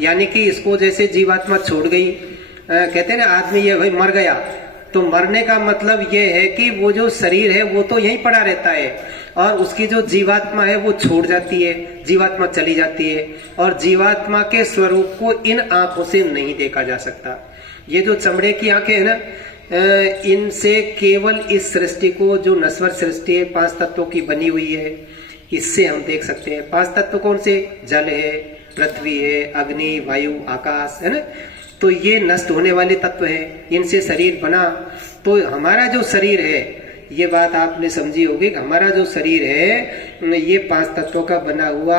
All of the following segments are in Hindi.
यानी कि इसको जैसे जीवात्मा छोड़ गई, कहते हैं ना आदमी ये भाई मर गया, तो मरने का मतलब ये है कि वो जो शरीर है वो तो यहीं पड़ा रहता है और उसकी जो जीवात्मा है वो छोड़ जाती है, जीवात्मा चली जाती है और जीवात्मा के स्वरूप को इन आंखों से नहीं देखा जा सकता। ये जो चमड़े की आंखें है ना, इनसे केवल इस सृष्टि को, जो नश्वर सृष्टि है 5 तत्वों की बनी हुई है, इससे हम देख सकते हैं। 5 तत्व कौन से? जल है, पृथ्वी है, अग्नि, वायु, आकाश, है ना। तो ये नष्ट होने वाले तत्व है, इनसे शरीर बना। तो हमारा जो शरीर है, ये बात आपने समझी होगी कि हमारा जो शरीर है ये 5 तत्वों का बना हुआ,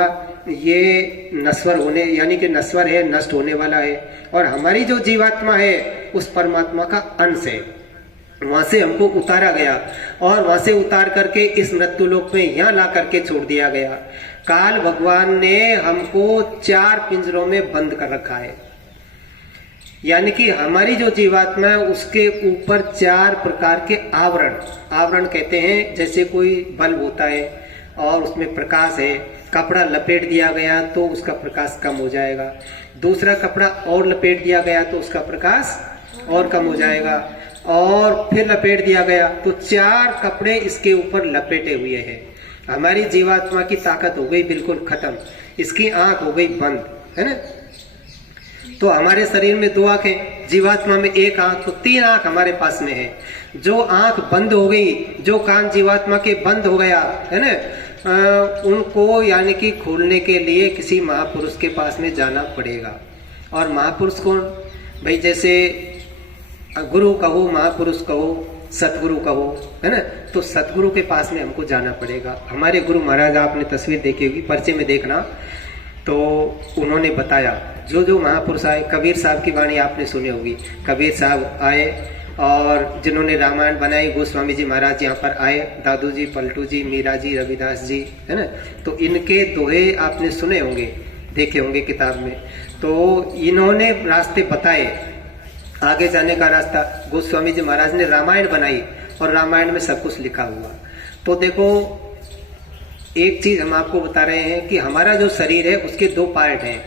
ये नश्वर होने, यानी कि नश्वर है, नष्ट होने वाला है। और हमारी जो जीवात्मा है उस परमात्मा का अंश है। वहां से हमको उतारा गया और वहां से उतार करके इस मृत्यु लोक में यहाँ ला करके छोड़ दिया गया। काल भगवान ने हमको 4 पिंजरों में बंद कर रखा है, यानी कि हमारी जो जीवात्मा है उसके ऊपर 4 प्रकार के आवरण, आवरण कहते हैं, जैसे कोई बल्ब होता है और उसमें प्रकाश है, कपड़ा लपेट दिया गया तो उसका प्रकाश कम हो जाएगा, दूसरा कपड़ा और लपेट दिया गया तो उसका प्रकाश और कम हो जाएगा, और फिर लपेट दिया गया तो 4 कपड़े इसके ऊपर लपेटे हुए हैं। हमारी जीवात्मा की ताकत हो गई बिल्कुल खत्म, इसकी आंख हो गई बंद, है ना। तो हमारे शरीर में 2 आंखें, जीवात्मा में 1 आंख, तो 3 आंख हमारे पास में है। जो आंख बंद हो गई, जो कान जीवात्मा के बंद हो गया, है ना, उनको यानी कि खोलने के लिए किसी महापुरुष के पास में जाना पड़ेगा। और महापुरुष कौन? भाई जैसे गुरु कहो, महापुरुष कहो, सतगुरु कहो, है ना। तो सतगुरु के पास में हमको जाना पड़ेगा। हमारे गुरु महाराज, आपने तस्वीर देखी होगी, पर्चे में देखना, तो उन्होंने बताया जो जो महापुरुष आए। कबीर साहब की वाणी आपने सुनी होगी, कबीर साहब आए और जिन्होंने रामायण बनाई, गोस्वामी जी महाराज यहाँ पर आए, दादू जी, पलटू जी, मीरा जी, रविदास जी, है ना। तो इनके दोहे आपने सुने होंगे, देखे होंगे किताब में। तो इन्होंने रास्ते बताए, आगे जाने का रास्ता। गोस्वामी जी महाराज ने रामायण बनाई और रामायण में सब कुछ लिखा हुआ। तो देखो, एक चीज हम आपको बता रहे हैं कि हमारा जो शरीर है उसके 2 पार्ट हैं।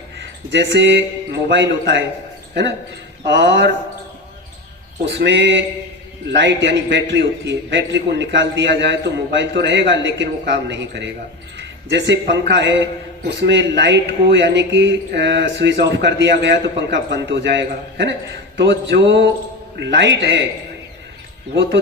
जैसे मोबाइल होता है ना, और उसमें लाइट यानी बैटरी होती है, बैटरी को निकाल दिया जाए तो मोबाइल तो रहेगा लेकिन वो काम नहीं करेगा। जैसे पंखा है, उसमें लाइट को यानी कि स्विच ऑफ कर दिया गया तो पंखा बंद हो जाएगा, है ना। तो जो लाइट है वो तो